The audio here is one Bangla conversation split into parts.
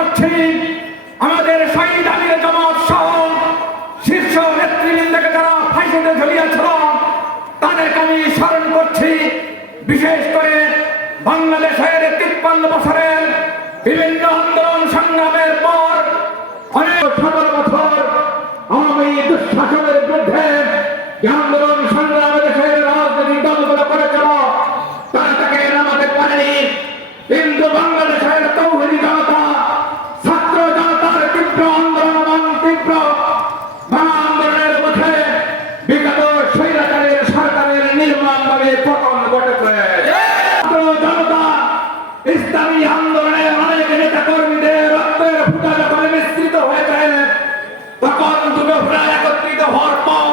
করছি। আমাদের শহীদ আলীর সহ শীর্ষ নেতৃবৃন্দকে যারা ফাঁসিতে ঝুলিয়েছিল, তাদেরকে আমি স্মরণ করছি। বিশেষ করে বাংলাদেশের তিপ্পান্ন বছরের বিভিন্ন আন্দোলন সংগ্রামের পর একত্রিত হওয়ার পর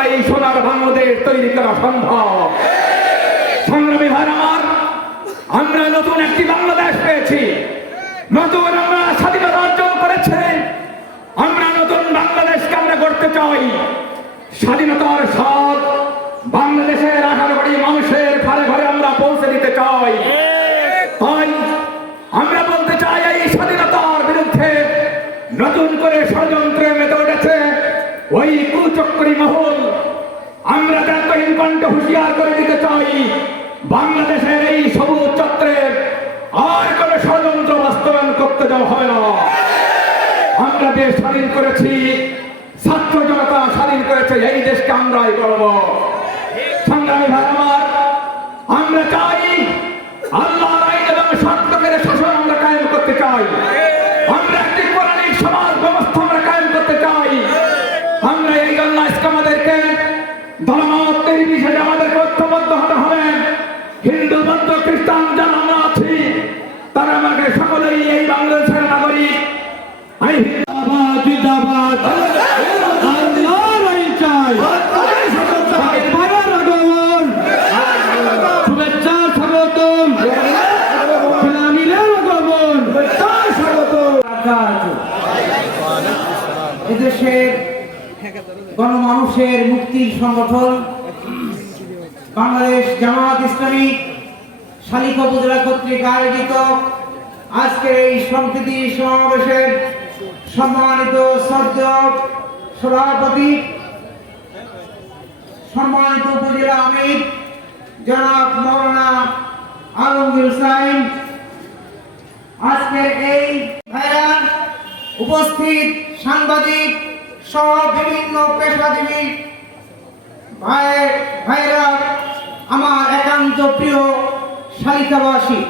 দ্বারা এই সোনার বাংলাদেশ তৈরি করা সম্ভব। সংগ্রামী ভাই আমার। আমরা নতুন একটি বাংলাদেশ পেয়েছি। নতুন আমরা স্বাধীনতা অর্জন করেছে। আমরা নতুন বাংলাদেশকে আমরা করতে চাই। স্বাধীনতার স্বাদ বাংলাদেশের আঠারো কোটি মানুষের ঘরে ঘরে আমরা পৌঁছে দিতে চাই। তাই আমরা বলতে চাই, এই স্বাধীনতার বিরুদ্ধে নতুন করে ষড়যন্ত্রে মেতে উঠেছে ওই কুচক্রী মহল। আমরা দায়িত্বহীন কণ্ঠ হুঁশিয়ার করে দিতে চাই, বাংলাদেশের এই সবুজ চত্রের আর কোনো ষড়যন্ত্র বাস্তবায়ন করতে দেওয়া হবে না। আমরা দেশ স্বাধীন করেছি, ছাত্র জনতা স্বাধীন করেছে, এই দেশকে আমরাই করব সংগ্রামী ভাই আমার, আমরা চাই আল্লাহর Bye. গণমানুষের মুক্তির সংগঠন, বাংলাদেশ জামাত ইসলামী শালিকা উপজেলা কর্তৃক আয়োজিত আজকের এই সংস্কৃতি সমাবেশের সম্মানিত সদ্য সভাপতি, সম্মানিত উপজেলা আমির জনাব মৌলানা আলমগীর হুসাইন। আজকের এই উপস্থিত সাংবাদিক সহ বিভিন্ন পেশাজীবী ভাই ভাইরা আমার একান্ত প্রিয় শালিকাবাসী,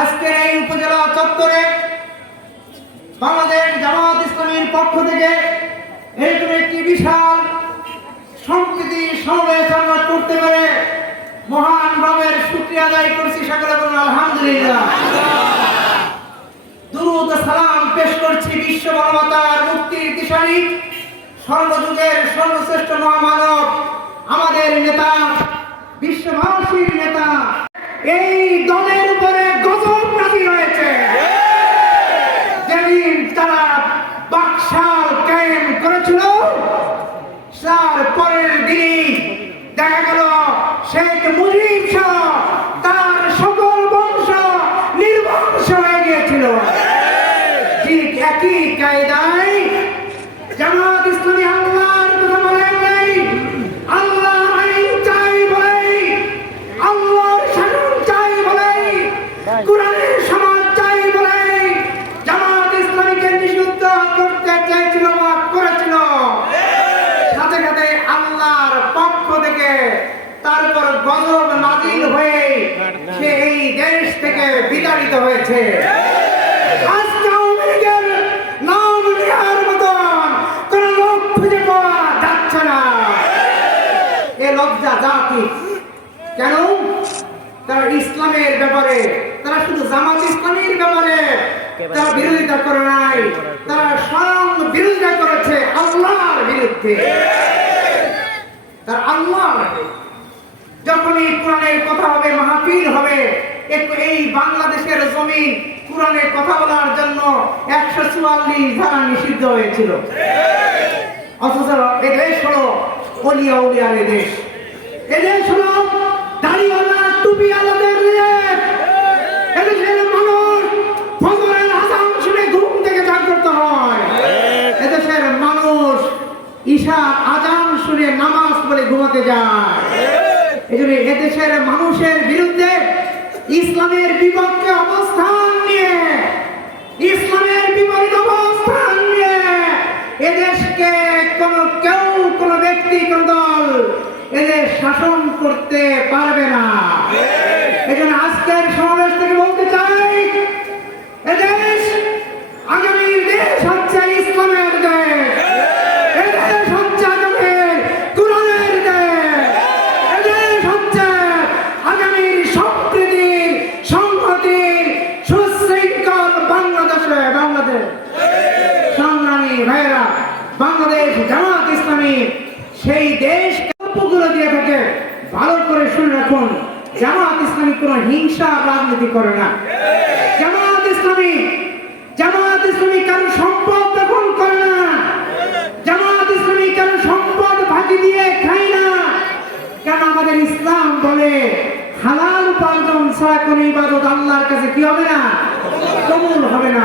আজকের এই উপজেলা চত্বরে বাংলাদেশ জামাত ইসলামীর পক্ষ থেকে এইরকম একটি বিশাল সম্প্রীতি সমাবেশ আমরা করতে পারে মহান রবের শুক্রিয়া আদায় করছি সকলে বলুন, আলহামদুলিল্লাহ। দুরুদ সালাম পেশ করছি বিশ্ব মানবতার মুক্তির দিশারি। সর্বযুগের সর্বশ্রেষ্ঠ মহামানব, আমাদের নেতা বিশ্ববাসীর নেতা। এই দলের উপরে গজব নাজি রয়েছে যেদিন তারা বাকশাল কায়েম করেছিল, তার পরের দিনই দেখা গেল শেখ মুজিব শাহ তার সকল বংশ নির্বংশ হয়ে গিয়েছিল ঠিক একই কায়দায় জামাত ইসলামী আল্লাহর কথা বলে নাই আল্লাহ আইন চাই বলে আল্লাহর শাসন চাই বলে কোরআনের সমাজ চাই বলে জামাত ইসলামীকে নিষিদ্ধ করতে চেয়েছিল বা করেছিল সাথে সাথে আল্লাহর পক্ষ থেকে তারপর গজব নাজিল হয়ে সে এই দেশ থেকে বিতাড়িত হয়েছে। আজকে আওয়ামী কোন তারা ইসলামের ব্যাপারে, তারা শুধু জামাত ইসলামের ব্যাপারে তারা বিরোধিতা করে নাই। তারা স্বয়ং বিরোধিতা করেছে আল্লাহর বিরুদ্ধে। তার আল্লাহ যখনই কোরআনের কথা হবে, মাহফিল হবে এই বাংলাদেশের জমিন কোরআনের কথা বলার জন্য একশো চুয়াল্লিশ ধারা নিষিদ্ধ হয়েছিল। অথচ এ দেশ হলো অলিয়া উলিয়ার দেশ এ দেশ হলো এদেশের থেকে এদেশের মানুষ ঈশা আজান শুনে নামাজ পড়ে ঘুমাতে যায়। এই জন্য এদেশের মানুষের বিরুদ্ধে ইসলামের বিপক্ষে অবস্থান নিয়ে ইসলামের বিপরীত অবস্থান নিয়ে এদেশকে কোন কেউ কোন ব্যক্তি কোন দল এদের শাসন করতে পারবে না। এখানে আজকের সমাবেশ থেকে বলতে চাই এদেশ ভাইয়েরা, বাংলাদেশ জামাত ইসলামী সেই দেশ গল্পগুলো দিয়ে থাকে ভালো করে শুনে রাখুন। জামাত ইসলামী কোনো হিংসা রাজনীতি করে না। জামাত ইসলামী জামাত ইসলামী কারও সম্পদ দখল করে না। জামাত ইসলামী কারও সম্পদ ভাগি দিয়ে খায় না। কেন আমাদের ইসলাম বলে, হালাল উপার্জন ছাড়া কোনো ইবাদত আল্লাহর কাছে কি হবে না? কবুল হবে না।